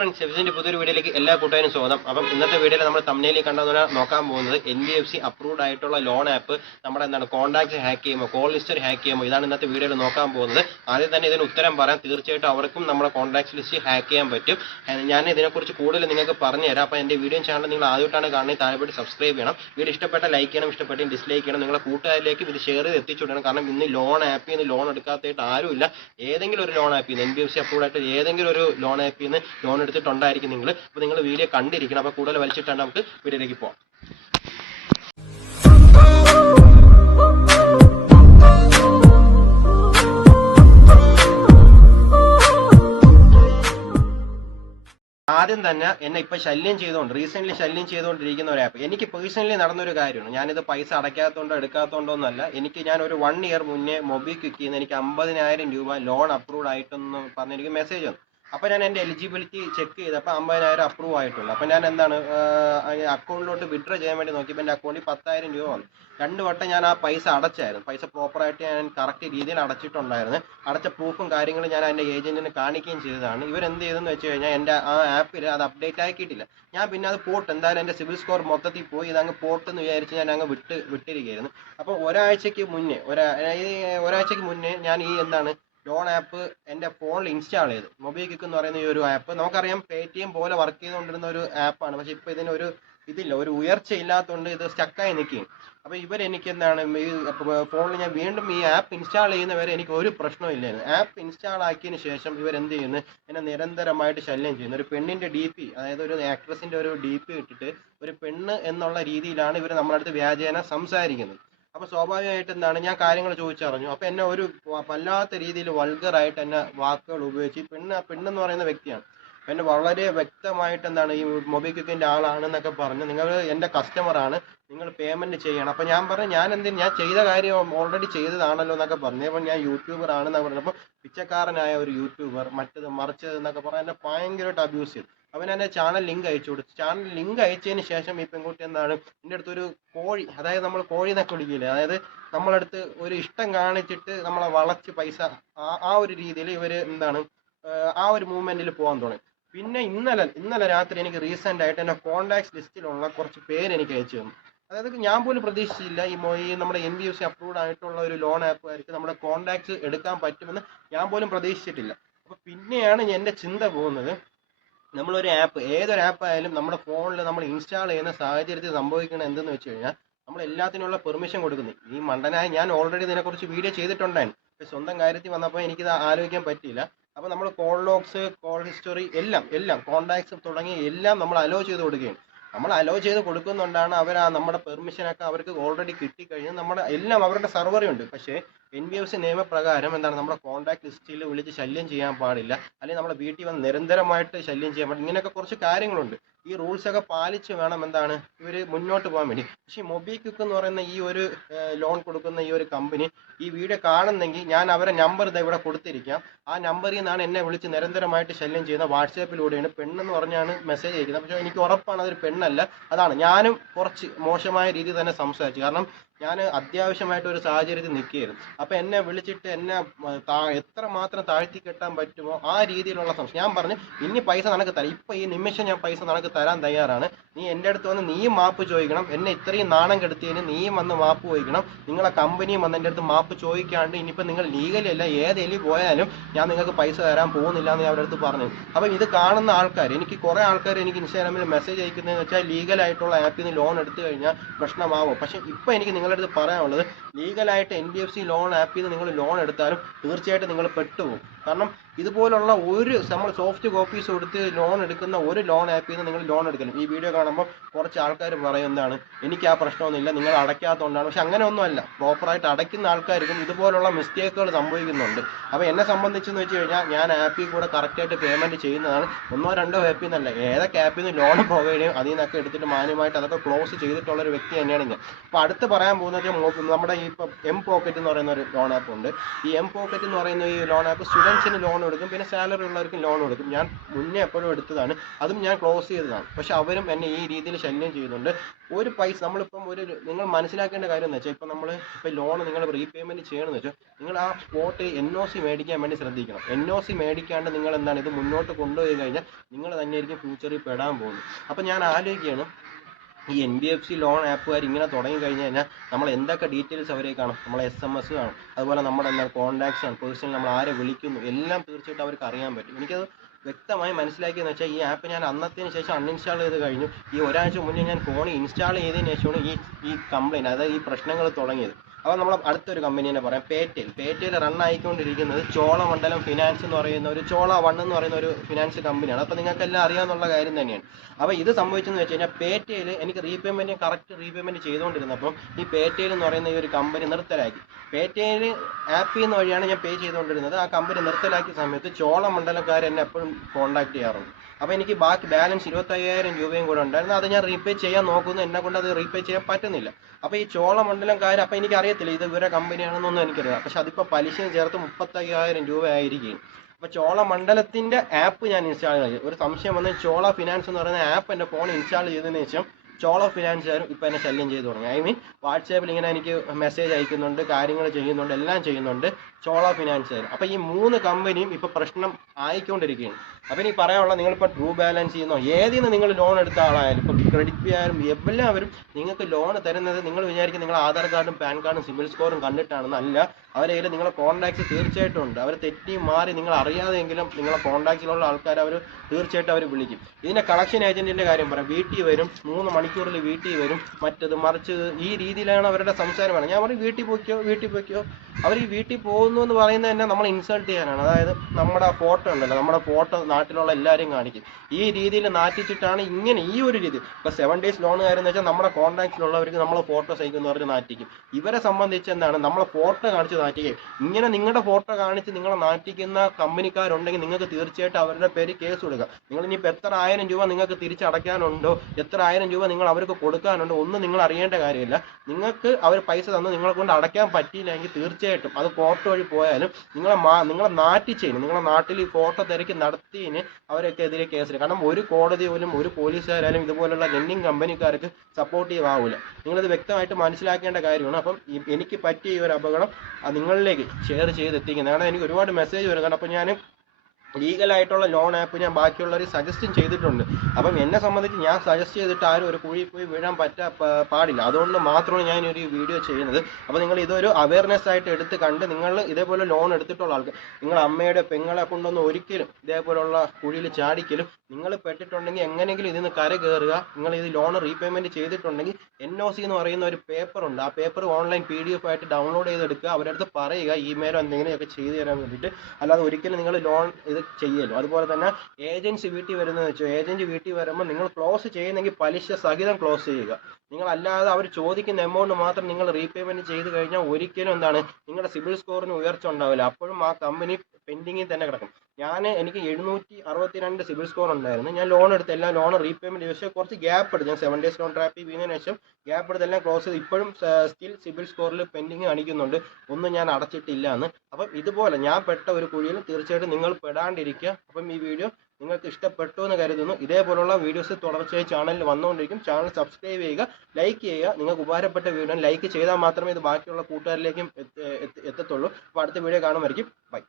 Friends എഫിസിന്റെ പുതിയൊരു വീഡിയോയിലേക്ക് എല്ലാ കൂട്ടുകാരും സ്വാഗതം. അപ്പം ഇന്നത്തെ വീഡിയോയിൽ നമ്മൾ തമ്മിലേക്ക് കണ്ടതുപോലെ നോക്കാൻ പോകുന്നത് N B F C approved ആയിട്ടുള്ള ലോൺ ആപ്പ് നമ്മുടെ എന്താണ് കോൺടാക്ട് ഹാക്ക് ചെയ്യുമോ കോൾ ലിസ്റ്റ് ഹാക്ക് ചെയ്യുമോ ഇതാണ് ഇന്നത്തെ വീഡിയോയിൽ നോക്കാൻ പോകുന്നത്. ആദ്യം തന്നെ ഇതിന് ഉത്തരം പറയാം. തീർച്ചയായിട്ടും അവർക്കും നമ്മുടെ കോൺടാക്ട് ലിസ്റ്റ് ഹാക്ക് ചെയ്യാൻ പറ്റും. ഞാൻ ഇതിനെക്കുറിച്ച് കൂടുതൽ നിങ്ങൾക്ക് പറഞ്ഞു തരാം. അപ്പോൾ എന്റെ വീഡിയോ ചാനൽ നിങ്ങൾ ആദ്യമായിട്ടാണ് കാണുന്നത്. താഴെപ്പെട്ട് സബ്സ്ക്രൈബ് ചെയ്യണം. വീഡിയോ ഇഷ്ടപ്പെട്ട ലൈക്ക് ചെയ്യണം. ഇഷ്ടപ്പെട്ട ഡിസ്ലൈക്ക് ചെയ്യണം. നിങ്ങളുടെ കൂട്ടുകാരിലേക്ക് ഇത് ഷെയർ ചെയ്ത് എത്തിച്ചു വിടണം കാരണം ഇന്ന് ലോൺ ആപ്പിൽ നിന്ന് ലോൺ എടുക്കാത്തതായിട്ട് ആരുമില്ല. ഏതെങ്കിലും ഒരു ലോൺ ആപ്പിൽ നിന്ന് N B F C approved ആയിട്ട് ഏതെങ്കിലും ഒരു ലോൺ ആപ്പിൽ നിന്ന് ലോൺ എടുത്തിട്ടുണ്ടായിരിക്കും നിങ്ങൾ അപ്പോൾ നിങ്ങൾ വീഡിയോ കണ്ടിരിക്കണം. അപ്പോൾ കൂടുതൽ വലിച്ചിട്ടാണ് നമുക്ക് വീഡിയോയിലേക്ക് പോകാം ആദ്യം തന്നെ എന്നെ ഇപ്പൊ ശല്യം ചെയ്തുകൊണ്ട് റീസെന്റ് ശല്യം ചെയ്തുകൊണ്ടിരിക്കുന്ന ഒരു ആപ്പ് എനിക്ക് പേഴ്സണലി നടന്നൊരു കാര്യമാണ്. ഞാനിത് പൈസ അടയ്ക്കാത്തതുകൊണ്ടോ എടുക്കാത്തതുകൊണ്ടോ എന്നല്ല. എനിക്ക് ഞാൻ ഒരു വൺ ഇയർ മുന്നേ മൊബി ക്വിക്ക് ചെയ്യുന്ന എനിക്ക് അമ്പതിനായിരം രൂപ ലോൺ അപ്രൂവ് ആയിട്ടെന്ന് പറഞ്ഞ് എനിക്ക് മെസ്സേജ് വന്നു. അപ്പൊ ഞാൻ എന്റെ എലിജിബിലിറ്റി ചെക്ക് ചെയ്തപ്പോൾ അമ്പതിനായിരം അപ്രൂവ് ആയിട്ടുള്ളൂ. അപ്പൊ ഞാൻ എന്താണ് അക്കൗണ്ടിലോട്ട് വിഡ്രോ ചെയ്യാൻ വേണ്ടി നോക്കിയപ്പോൾ എന്റെ അക്കൗണ്ടിൽ പത്തായിരം രൂപ വന്നു. രണ്ട് വട്ടം ഞാൻ ആ പൈസ അടച്ചായിരുന്നു. പൈസ പ്രോപ്പറായിട്ട് ഞാൻ കറക്റ്റ് രീതിയിൽ അടച്ചിട്ടുണ്ടായിരുന്നു. അടച്ച പ്രൂഫും കാര്യങ്ങളും ഞാൻ എന്റെ ഏജന്റിന് കാണിക്കുകയും ചെയ്തതാണ്. ഇവർ എന്ത് ചെയ്തെന്ന് വെച്ച് കഴിഞ്ഞാൽ എന്റെ ആ ആപ്പിൽ അത് അപ്ഡേറ്റ് ആക്കിയിട്ടില്ല. ഞാൻ പിന്നെ അത് പോട്ട് എന്തായാലും എന്റെ സിവിൽ സ്കോർ മൊത്തത്തിൽ പോയി ഇതങ്ങ് പോട്ടെന്ന് വിചാരിച്ച് ഞാൻ അങ്ങ് വിട്ട് വിട്ടിരിക്കുകയായിരുന്നു. അപ്പോൾ ഒരാഴ്ചയ്ക്ക് മുന്നേ ഒരാ ഒരാഴ്ചയ്ക്ക് മുന്നേ ഞാൻ ഈ എന്താണ് ലോൺ ആപ്പ് എന്റെ ഫോണിൽ ഇൻസ്റ്റാൾ ചെയ്തു. മൊബിക്വിക്ക് എന്ന് പറയുന്ന ഈ ഒരു ആപ്പ് നമുക്കറിയാം പേ ടി എം പോലെ വർക്ക് ചെയ്തുകൊണ്ടിരുന്ന ഒരു ആപ്പാണ് പക്ഷെ ഇപ്പോൾ ഇതിനൊരു ഇതില്ല. ഒരു ഉയർച്ച ഇല്ലാത്തതുകൊണ്ട് ഇത് സ്റ്റക്കായി നിൽക്കുകയും അപ്പോൾ ഇവരെനിക്ക് എന്താണ് ഈ ഫോണിൽ ഞാൻ വീണ്ടും ഈ ആപ്പ് ഇൻസ്റ്റാൾ ചെയ്യുന്നവരെ എനിക്ക് ഒരു പ്രശ്നവും ഇല്ലായിരുന്നു. ആപ്പ് ഇൻസ്റ്റാൾ ആക്കിയതിന് ശേഷം ഇവരെന്ത് ചെയ്യുന്നു? എന്നെ നിരന്തരമായിട്ട് ശല്യം ചെയ്യുന്നു. ഒരു പെണ്ണിന്റെ ഡി പി അതായത് ഒരു ആക്ട്രസിന്റെ ഒരു ഡി പി ഇട്ടിട്ട് ഒരു പെണ്ണ് എന്നുള്ള രീതിയിലാണ് ഇവർ നമ്മളടുത്ത് വ്യാജേന സംസാരിക്കുന്നത്. അപ്പൊ സ്വാഭാവികമായിട്ട് എന്താണ് ഞാൻ കാര്യങ്ങൾ ചോദിച്ചറിഞ്ഞു. അപ്പൊ എന്നെ ഒരു വല്ലാത്ത രീതിയിൽ വൾഗറായിട്ട് എന്നെ വാക്കുകൾ ഉപയോഗിച്ച് പെണ്ണ് പെണ്ണെന്ന് പറയുന്ന വ്യക്തിയാണ്. അപ്പൊ എന്നെ വളരെ വ്യക്തമായിട്ട് എന്താണ് ഈ മൊബിക്വിക്കിന്റെ ആളാണെന്നൊക്കെ പറഞ്ഞു നിങ്ങൾ എന്റെ കസ്റ്റമറാണ് നിങ്ങൾ പേയ്മെന്റ് ചെയ്യണം. അപ്പൊ ഞാൻ പറഞ്ഞു ഞാൻ എന്തിന് ഞാൻ ചെയ്ത കാര്യം ഓൾറെഡി ചെയ്തതാണല്ലോ എന്നൊക്കെ പറഞ്ഞു. അപ്പോൾ ഞാൻ യൂട്യൂബർ ആണെന്നൊക്കെ പറഞ്ഞപ്പോൾ പിച്ചക്കാരനായ ഒരു യൂട്യൂബർ മറ്റത് മറിച്ചത് എന്നൊക്കെ പറഞ്ഞ് എന്നെ ഭയങ്കരമായിട്ട് അബ്യൂസ് ചെയ്തു. അവൻ എന്നെ ചാനൽ ലിങ്ക് അയച്ചു കൊടുത്തു. ചാനൽ ലിങ്ക് അയച്ചതിന് ശേഷം ഈ പെൺകുട്ടി എന്താണ്? എന്റെ അടുത്ത് ഒരു കോഴി അതായത് നമ്മൾ കോഴി എന്നൊക്കെ വിളിക്കില്ലേ അതായത് നമ്മളടുത്ത് ഒരു ഇഷ്ടം കാണിച്ചിട്ട് നമ്മളെ വളച്ച് പൈസ ആ ഒരു രീതിയിൽ ഇവർ എന്താണ് ആ ഒരു മൂവ്മെന്റിൽ പോകാൻ തുടങ്ങി. പിന്നെ ഇന്നലെ ഇന്നലെ രാത്രി എനിക്ക് റീസെന്റ് ആയിട്ട് എന്റെ കോൺടാക്ട് ലിസ്റ്റിലുള്ള കുറച്ച് പേര് എനിക്ക് അയച്ചു തന്നു. അതായത് ഞാൻ പോലും പ്രതീക്ഷിച്ചില്ല ഈ മൊ- ഈ നമ്മുടെ N B F C approved ആയിട്ടുള്ള ഒരു ലോൺ ആപ്പ് ആയിരിക്കും നമ്മുടെ കോൺടാക്ട്സ് എടുക്കാൻ പറ്റുമെന്ന് ഞാൻ പോലും പ്രതീക്ഷിച്ചിട്ടില്ല. അപ്പൊ പിന്നെയാണ് എന്റെ ചിന്ത പോകുന്നത്. നമ്മളൊരു ആപ്പ് ഏതൊരു ആപ്പ് ആയാലും നമ്മുടെ ഫോണിൽ നമ്മൾ ഇൻസ്റ്റാൾ ചെയ്യുന്ന സാഹചര്യത്തിൽ സംഭവിക്കുന്നത് എന്തെന്ന് വെച്ച് കഴിഞ്ഞാൽ നമ്മൾ എല്ലാത്തിനുള്ള പെർമിഷൻ കൊടുക്കുന്നു. ഈ മണ്ടനായ ഞാൻ ഓൾറെഡി ഇതിനെക്കുറിച്ച് വീഡിയോ ചെയ്തിട്ടുണ്ടായിരുന്നു. സ്വന്തം കാര്യത്തിൽ വന്നപ്പോൾ എനിക്കിത് ആലോചിക്കാൻ പറ്റിയില്ല. അപ്പോൾ നമ്മൾ കോൾ ലോഗ്സ് കോൾ ഹിസ്റ്ററി എല്ലാം എല്ലാം കോൺടാക്ട്സ് തുടങ്ങി എല്ലാം നമ്മൾ അലോ ചെയ്ത് കൊടുക്കുകയാണ്. നമ്മൾ അലോ ചെയ്ത് കൊടുക്കുന്നുണ്ടാണ് അവർ ആ നമ്മുടെ പെർമിഷനൊക്കെ അവർക്ക് ഓൾറെഡി കിട്ടിക്കഴിഞ്ഞ് നമ്മുടെ എല്ലാം അവരുടെ സർവറുണ്ട് പക്ഷേ എൻ ബി എഫ് സി നിയമപ്രകാരം എന്താണ് നമ്മുടെ കോൺടാക്ട് ലിസ്റ്റിൽ വിളിച്ച് ശല്യം ചെയ്യാൻ പാടില്ല. അല്ലെങ്കിൽ നമ്മുടെ വീട്ടിൽ വന്ന് നിരന്തരമായിട്ട് ശല്യം ചെയ്യാൻ പാടില്ല. ഇങ്ങനെയൊക്കെ കുറച്ച് കാര്യങ്ങളുണ്ട്. ഈ റൂൾസ് ഒക്കെ പാലിച്ച് വേണം എന്താണ് ഇവർ മുന്നോട്ട് പോകാൻ വേണ്ടി. പക്ഷേ മൊബിക്വിക്ക് എന്ന് പറയുന്ന ഈ ഒരു ലോൺ കൊടുക്കുന്ന ഈ ഒരു കമ്പനി ഈ വീഡിയോ കാണുന്നെങ്കിൽ ഞാൻ അവരെ നമ്പർ ഇതാ ഇവിടെ കൊടുത്തിരിക്കാം. ആ നമ്പറിൽ നിന്നാണ് എന്നെ വിളിച്ച് നിരന്തരമായിട്ട് ശല്യം ചെയ്യുന്ന വാട്സാപ്പിലൂടെയാണ് പെണ്ണെന്ന് പറഞ്ഞാണ് മെസ്സേജ് അയക്കുന്നത്. പക്ഷേ എനിക്ക് ഉറപ്പാണ് അതൊരു പെണ്ണല്ല. അതാണ് ഞാനും കുറച്ച് മോശമായ രീതിയിൽ തന്നെ സംസാരിച്ചു. കാരണം ഞാൻ അത്യാവശ്യമായിട്ട് ഒരു സാഹചര്യത്തിൽ നിൽക്കുകയായിരുന്നു. അപ്പം എന്നെ വിളിച്ചിട്ട് എന്നെ എത്ര മാത്രം താഴ്ത്തി കെട്ടാൻ പറ്റുമോ ആ രീതിയിലുള്ള സംശയം. ഞാൻ പറഞ്ഞു ഇനി പൈസ നിനക്ക് തരാം. ഇപ്പം ഈ നിമിഷം ഞാൻ പൈസ നിനക്ക് തരാൻ തയ്യാറാണ്. നീ എന്റെ അടുത്ത് വന്ന് നീയും മാപ്പ് ചോദിക്കണം. എന്നെ ഇത്രയും നാണം കെടുത്തിയതിന് നീയും വന്ന് മാപ്പ് ചോദിക്കണം. നിങ്ങളെ കമ്പനിയും വന്ന് എന്റെ അടുത്ത് മാപ്പ് ചോദിക്കാണ്ട് ഇനിയിപ്പോൾ നിങ്ങൾ ലീഗലി അല്ല ഏത് എലി പോയാലും ഞാൻ നിങ്ങൾക്ക് പൈസ തരാൻ പോകുന്നില്ല എന്ന് ഞാൻ അവരുടെ അടുത്ത് പറഞ്ഞു. അപ്പം ഇത് കാണുന്ന ആൾക്കാർ എനിക്ക് കുറേ ആൾക്കാർ എനിക്ക് ഇൻസ്റ്റാഗ്രാമിൽ മെസ്സേജ് അയക്കുന്നതെന്ന് വെച്ചാൽ ലീഗലായിട്ടുള്ള ആപ്പിൽ നിന്ന് ലോൺ എടുത്തു കഴിഞ്ഞാൽ പ്രശ്നമാവും. പക്ഷേ ഇപ്പം എനിക്ക് നിങ്ങളുടെ അടുത്ത് പറയാനുള്ളത് ലീഗലായിട്ട് N B F C loan ആപ്പിൽ നിന്ന് നിങ്ങൾ ലോൺ എടുത്താലും തീർച്ചയായിട്ടും നിങ്ങൾ പെട്ടുപോകും. കാരണം ഇതുപോലുള്ള ഒരു നമ്മൾ സോഫ്റ്റ് കോപ്പീസ് കൊടുത്ത് ലോൺ എടുക്കുന്ന ഒരു ലോൺ ആപ്പിൽ നിന്ന് നിങ്ങൾ ലോൺ എടുക്കണം. ഈ വീഡിയോ കാണുമ്പോൾ കുറച്ച് ആൾക്കാർ പറയുന്നതാണ് എനിക്ക് ആ പ്രശ്നമൊന്നുമില്ല നിങ്ങൾ അടയ്ക്കാത്തതുകൊണ്ടാണ്. പക്ഷെ അങ്ങനെ ഒന്നുമല്ല പ്രോപ്പറായിട്ട് അടയ്ക്കുന്ന ആൾക്കാർക്കും ഇതുപോലുള്ള മിസ്റ്റേക്കുകൾ സംഭവിക്കുന്നുണ്ട്. അപ്പോൾ എന്നെ സംബന്ധിച്ചെന്ന് വെച്ച് കഴിഞ്ഞാൽ ഞാൻ ആപ്പിൽ കൂടെ കറക്റ്റായിട്ട് പേയ്മെന്റ് ചെയ്യുന്നതാണ്. ഒന്നോ രണ്ടോ ആപ്പിൽ നിന്നല്ല ഏതൊക്കെ ആപ്പിൽ നിന്ന് ലോൺ പോകുകയും അതിൽ നിന്നൊക്കെ എടുത്തിട്ട് മാന്യമായിട്ട് അതൊക്കെ ക്ലോസ് ചെയ്തിട്ടുള്ള ഒരു വ്യക്തി തന്നെയാണ് ഞാൻ. അപ്പോൾ അടുത്ത് പറയാൻ പോകുന്നത് നമ്മുടെ ഈ എം പോക്കറ്റ് എന്ന് പറയുന്ന ഒരു ലോൺ ആപ്പ് ഉണ്ട്. ഈ എം പോക്കറ്റ് എന്ന് പറയുന്ന ഈ ലോൺ ആപ്പ് സ്റ്റുഡന്റ് ബാലൻസിന് ലോൺ എടുക്കും. പിന്നെ സാലറി ഉള്ളവർക്ക് ലോൺ എടുക്കും ഞാൻ മുന്നേ എപ്പോഴും എടുത്തതാണ്. അതും ഞാൻ ക്ലോസ് ചെയ്തതാണ്. പക്ഷെ അവരും എന്നെ ഈ രീതിയിൽ ശല്യം ചെയ്യുന്നുണ്ട്. ഒരു പൈസ നമ്മളിപ്പം ഒരു നിങ്ങൾ മനസ്സിലാക്കേണ്ട കാര്യം എന്ന് വെച്ചാൽ ഇപ്പം നമ്മൾ ഇപ്പം ലോൺ നിങ്ങൾ റീപേയ്മെന്റ് ചെയ്യണമെന്ന് വെച്ചാൽ നിങ്ങൾ ആ സ്പോട്ട് എൻ ഒ സി മേടിക്കാൻ വേണ്ടി ശ്രദ്ധിക്കണം. എൻ ഒ സി മേടിക്കാണ്ട് നിങ്ങൾ എന്താണ് ഇത് മുന്നോട്ട് കൊണ്ടുപോയി കഴിഞ്ഞാൽ നിങ്ങൾ തന്നെയായിരിക്കും ഫ്യൂച്ചറിൽ പെടാൻ പോകുന്നത് അപ്പം ഞാൻ ആലോചിക്കുകയാണ് ഈ N B F C loan ആപ്പുകാർ ഇങ്ങനെ തുടങ്ങി കഴിഞ്ഞ് കഴിഞ്ഞാൽ നമ്മൾ എന്തൊക്കെ ഡീറ്റെയിൽസ് അവരെ കാണും? നമ്മൾ എസ് എം എസ് കാണും. അതുപോലെ നമ്മുടെ എന്താ കോൺടാക്ട്സ് ആണ്. പേഴ്സണൽ നമ്മൾ ആരെ വിളിക്കുന്നു? എല്ലാം തീർച്ചയായിട്ടും അവർക്ക് അറിയാൻ പറ്റും. എനിക്കത് വ്യക്തമായി മനസ്സിലാക്കിയെന്ന് വെച്ചാൽ ഈ ആപ്പ് ഞാൻ അന്നത്തിന് ശേഷം അൺഇൻസ്റ്റാൾ ചെയ്ത് കഴിഞ്ഞു. ഈ ഒരാഴ്ച മുന്നേ ഞാൻ ഫോണിൽ ഇൻസ്റ്റാൾ ചെയ്തതിന് ശേഷമാണ് ഈ ഈ കംപ്ലയിന്റ് അതായത് ഈ പ്രശ്നങ്ങൾ തുടങ്ങിയത്. അപ്പോൾ നമ്മൾ അടുത്തൊരു കമ്പനീനെ പറയാം. പേറ്റയിൽ പേറ്റയിൽ റൺ ആയിക്കൊണ്ടിരിക്കുന്നത് ചോളമണ്ഡലം ഫിനാൻസ് എന്ന് പറയുന്ന ഒരു ചോള വൺ എന്ന് പറയുന്ന ഒരു ഫിനാൻസ് കമ്പനിയാണ് അപ്പോൾ നിങ്ങൾക്ക് എല്ലാം അറിയാവുന്ന കാര്യം തന്നെയാണ്. അപ്പോൾ ഇത് സംഭവിച്ചെന്ന് വെച്ച് കഴിഞ്ഞാൽ പേറ്റയിൽ എനിക്ക് റീപേയ്മെന്റ് കറക്റ്റ് റീപേയ്മെന്റ് ചെയ്തുകൊണ്ടിരുന്നപ്പോൾ ഈ പേറ്റയിൽ എന്ന് പറയുന്ന ഈ ഒരു കമ്പനി നിർത്തലാക്കി. പേറ്റയിൽ ആപ്പിൽ നിന്ന് വഴിയാണ് ഞാൻ പേ ചെയ്തുകൊണ്ടിരുന്നത്. ആ കമ്പനി നിർത്തലാക്കിയ സമയത്ത് ചോളമണ്ഡലക്കാർ എന്നെ എപ്പോഴും കോൺടാക്ട് ചെയ്യാറുണ്ട്. അപ്പോൾ എനിക്ക് ബാക്കി ബാലൻസ് ഇരുപത്തയ്യായിരം രൂപയും കൂടെ ഉണ്ടായിരുന്നു. അത് ഞാൻ റീപേ ചെയ്യാൻ നോക്കുന്നു. എന്നെ കൊണ്ട് അത് റീപേ ചെയ്യാൻ പറ്റുന്നില്ല. അപ്പോൾ ഈ ചോളമണ്ഡലംകാർ അപ്പോൾ എനിക്ക് അറിയത്തില്ല. ഇത് ഇവരെ കമ്പനിയാണെന്നൊന്നും എനിക്കറിയാം പക്ഷെ അതിപ്പോൾ പലിശയും ചേർത്ത് മുപ്പത്തയ്യായിരം രൂപ ആയിരിക്കും അപ്പോൾ ചോളമണ്ഡലത്തിന്റെ ആപ്പ് ഞാൻ ഇൻസ്റ്റാൾ ചെയ്തു. ഒരു സംശയം വന്ന് ചോള ഫിനാൻസ് എന്ന് പറയുന്ന ആപ്പ് എന്റെ ഫോൺ ഇൻസ്റ്റാൾ ചെയ്തതിന് ശേഷം ചോള ഫിനാൻസുകാരും ഇപ്പോൾ എന്നെ ശല്യം ചെയ്തു തുടങ്ങി. ഐ മീൻ വാട്സാപ്പിൽ ഇങ്ങനെ എനിക്ക് മെസ്സേജ് അയക്കുന്നുണ്ട് കാര്യങ്ങൾ ചെയ്യുന്നുണ്ട് എല്ലാം ചെയ്യുന്നുണ്ട് ചോള ഫിനാൻസുകാർ അപ്പോൾ ഈ മൂന്ന് കമ്പനിയും ഇപ്പോൾ പ്രശ്നം ആയിക്കൊണ്ടിരിക്കുകയാണ്. അപ്പോൾ ഇനി പറയാനുള്ള നിങ്ങളിപ്പോൾ ട്രൂ ബാലൻസ് ചെയ്യുന്നോ? ഏതിൽ നിന്ന് നിങ്ങൾ ലോൺ എടുത്ത ആളായാലും ഇപ്പോൾ ക്രെഡിറ്റ് ബി ആയാലും എല്ലാവരും നിങ്ങൾക്ക് ലോൺ തരുന്നത് നിങ്ങൾ വിചാരിക്കും നിങ്ങൾ ആധാർ കാർഡും പാൻ കാർഡും സിബിൽ സ്കോറും കണ്ടിട്ടാണെന്നല്ല അവരെ കയ്യിൽ നിങ്ങളെ കോൺടാക്ട്സ് തീർച്ചയായിട്ടും ഉണ്ട്. അവർ തെറ്റി മാറി നിങ്ങൾ അറിയാതെങ്കിലും നിങ്ങളെ കോൺടാക്റ്റിലുള്ള ആൾക്കാർ അവർ തീർച്ചയായിട്ടും അവർ വിളിക്കും. ഇതിന്റെ കളക്ഷൻ ഏജന്റിന്റെ കാര്യം പറയാം. വീട്ടിൽ വരും മൂന്ന് മണിക്കൂറിൽ വീട്ടിൽ വരും. മറ്റത് മറിച്ച് ഈ രീതിയിലാണ് അവരുടെ സംസാരം പറയുന്നത്. ഞാൻ പറയും വീട്ടിൽ പോയിക്കോ വീട്ടിൽ പോയിക്കോ. അവർ ഈ വീട്ടിൽ പോകുന്നു എന്ന് പറയുന്നത് തന്നെ നമ്മൾ ഇൻസൾട്ട് ചെയ്യാനാണ്. അതായത് നമ്മുടെ ഫോട്ടോ ഉണ്ടല്ലോ നമ്മുടെ ഫോട്ടോ നാട്ടിലുള്ള എല്ലാവരെയും കാണിക്കും. ഈ രീതിയിൽ നാറ്റിച്ചിട്ടാണ് ഇങ്ങനെ ഈ ഒരു രീതി. ഇപ്പോൾ സെവൻ ഡേയ്സ് ലോൺ കാര്യം വെച്ചാൽ നമ്മുടെ കോൺടാക്റ്റിലുള്ളവർക്ക് നമ്മളെ ഫോട്ടോ സഹിക്കുന്നവർ നാറ്റിക്കും. ഇവരെ സംബന്ധിച്ച് എന്താണ്? നമ്മളെ ഫോട്ടോ കാണിച്ച് നാറ്റിക്കും. ഇങ്ങനെ നിങ്ങളുടെ ഫോട്ടോ കാണിച്ച് നിങ്ങളെ നാറ്റിക്കുന്ന കമ്പനിക്കാരുണ്ടെങ്കിൽ നിങ്ങൾക്ക് തീർച്ചയായിട്ടും അവരുടെ പേര് കേസ് കൊടുക്കുക നിങ്ങൾ ഇനിയിപ്പോൾ എത്ര ആയിരം രൂപ നിങ്ങൾക്ക് തിരിച്ചടയ്ക്കാനുണ്ടോ? എത്ര ആയിരം രൂപ നിങ്ങൾ അവർക്ക് കൊടുക്കാനുണ്ടോ? ഒന്നും നിങ്ങൾ അറിയേണ്ട കാര്യമില്ല. നിങ്ങൾക്ക് അവർ പൈസ തന്ന് നിങ്ങളെ കൊണ്ട് അടയ്ക്കാൻ പറ്റിയില്ലെങ്കിൽ തീർച്ചയായിട്ടും അത് കോർട്ട് വഴി പോയാലും നിങ്ങളെ നിങ്ങളെ നാട്ടിച്ചതിന് നിങ്ങളെ നാട്ടിൽ ഈ ഫോട്ടോ തിരക്കി നടത്തിയതിന് അവരൊക്കെ എതിരെ കേസിൽ കാരണം ഒരു കോടതി പോലും ഒരു പോലീസുകാരായാലും ഇതുപോലുള്ള ലെൻഡിങ് കമ്പനിക്കാർക്ക് സപ്പോർട്ടീവ് ആവില്ല നിങ്ങളത് വ്യക്തമായിട്ട് മനസ്സിലാക്കേണ്ട കാര്യമാണ്. അപ്പം എനിക്ക് പറ്റിയ ഈ ഒരു അപകടം നിങ്ങളിലേക്ക് ഷെയർ ചെയ്തെത്തിക്കുന്നത് കാരണം എനിക്ക് ഒരുപാട് മെസ്സേജ് വരുന്നുണ്ട് അപ്പം ഞാൻ ലീഗലായിട്ടുള്ള ലോൺ ആപ്പ് ഞാൻ ബാക്കിയുള്ളവർ സജസ്റ്റും ചെയ്തിട്ടുണ്ട്. അപ്പം എന്നെ സംബന്ധിച്ച് ഞാൻ സജസ്റ്റ് ചെയ്തിട്ട് ആരും ഒരു കുഴി പോയി വീഴാൻ പറ്റാ പാടില്ല. അതുകൊണ്ട് മാത്രമാണ് ഞാൻ ഒരു വീഡിയോ ചെയ്യുന്നത്. അപ്പോൾ നിങ്ങൾ ഇതൊരു അവയർനെസ് ആയിട്ട് എടുത്ത് കണ്ട് നിങ്ങൾ ഇതേപോലെ ലോൺ എടുത്തിട്ടുള്ള ആൾക്ക് നിങ്ങളുടെ അമ്മയുടെ പെങ്ങളെ കൊണ്ടൊന്നും ഒരിക്കലും ഇതേപോലുള്ള കുഴിയിൽ ചാടിക്കലും നിങ്ങൾ പെട്ടിട്ടുണ്ടെങ്കിൽ എങ്ങനെയെങ്കിലും ഇതിന് കര കയറുക നിങ്ങൾ ഇത് ലോൺ റീപേയ്മെന്റ് ചെയ്തിട്ടുണ്ടെങ്കിൽ എൻ ഒ സി എന്ന് പറയുന്ന ഒരു പേപ്പർ ഉണ്ട്. ആ paper online P D F ആയിട്ട് ഡൗൺലോഡ് ചെയ്തെടുക്കുക അവരുടെ അടുത്ത് പറയുക ഇമെയിലോ എന്തെങ്കിലുമൊക്കെ ചെയ്തു തരാൻ വേണ്ടിയിട്ട്. അല്ലാതെ ഒരിക്കലും നിങ്ങൾ ലോൺ ഇത് ചെയ്യല്ലോ. അതുപോലെ തന്നെ ഏജൻസി വീട്ടിൽ വരുന്നത് വെച്ചോ ഏജന്റ് വീട്ടിൽ വരുമ്പോൾ നിങ്ങൾ ക്ലോസ് ചെയ്യുന്നെങ്കിൽ പലിശ സഹിതം ക്ലോസ് ചെയ്യുക. നിങ്ങൾ അല്ലാതെ അവർ ചോദിക്കുന്ന എമൗണ്ട് മാത്രം നിങ്ങൾ റീപേയ്മെന്റ് ചെയ്ത് കഴിഞ്ഞാൽ ഒരിക്കലും എന്താണ് നിങ്ങളുടെ സിബിൽ സ്കോറിന് ഉയർച്ച ഉണ്ടാവില്ല. അപ്പോഴും ആ കമ്പനി പെൻഡിങ്ങിൽ തന്നെ കിടക്കും. ഞാൻ എനിക്ക് എഴുന്നൂറ്റി അറുപത്തി രണ്ട് സിബിൽ സ്കോർ ഉണ്ടായിരുന്നു. ഞാൻ ലോൺ എടുത്ത് എല്ലാം ലോൺ റീപേയ്മെന്റ് ചെയ്ത്. പക്ഷേ കുറച്ച് ഗ്യാപ്പ് എടുത്തു. ഞാൻ സെവൻ ഡേയ്സ് ലോൺ ട്രാപ്പ് വീണതിന് ശേഷം ഗ്യാപ്പ് എടുത്ത് എല്ലാം ക്ലോസ് ചെയ്ത്. ഇപ്പോഴും സ്റ്റിൽ സിബിൽ സ്കോറിൽ പെൻഡിങ് കാണിക്കുന്നുണ്ട്. ഒന്നും ഞാൻ അടച്ചിട്ടില്ല എന്ന്. അപ്പം ഇതുപോലെ ഞാൻ പെട്ട ഒരു കുഴിയിൽ തീർച്ചയായിട്ടും നിങ്ങൾ പെടാണ്ടിരിക്കുക. അപ്പം ഈ വീഡിയോ നിങ്ങൾക്ക് ഇഷ്ടപ്പെട്ടു എന്ന് കരുതുന്നു. ഇതേപോലുള്ള വീഡിയോസ് തുടർച്ചയായി ചാനലിൽ വന്നുകൊണ്ടിരിക്കും. ചാനൽ സബ്സ്ക്രൈബ് ചെയ്യുക ലൈക്ക് ചെയ്യുക. നിങ്ങൾക്ക് ഉപകാരപ്പെട്ട വീഡിയോ ലൈക്ക് ചെയ്താൽ മാത്രമേ ഇത് ബാക്കിയുള്ള കൂട്ടുകാരിലേക്കും എത്ത- എത്ത- എത്തത്തുള്ളൂ. അപ്പോൾ അടുത്ത വീഡിയോ കാണുമായിരിക്കും. ബൈ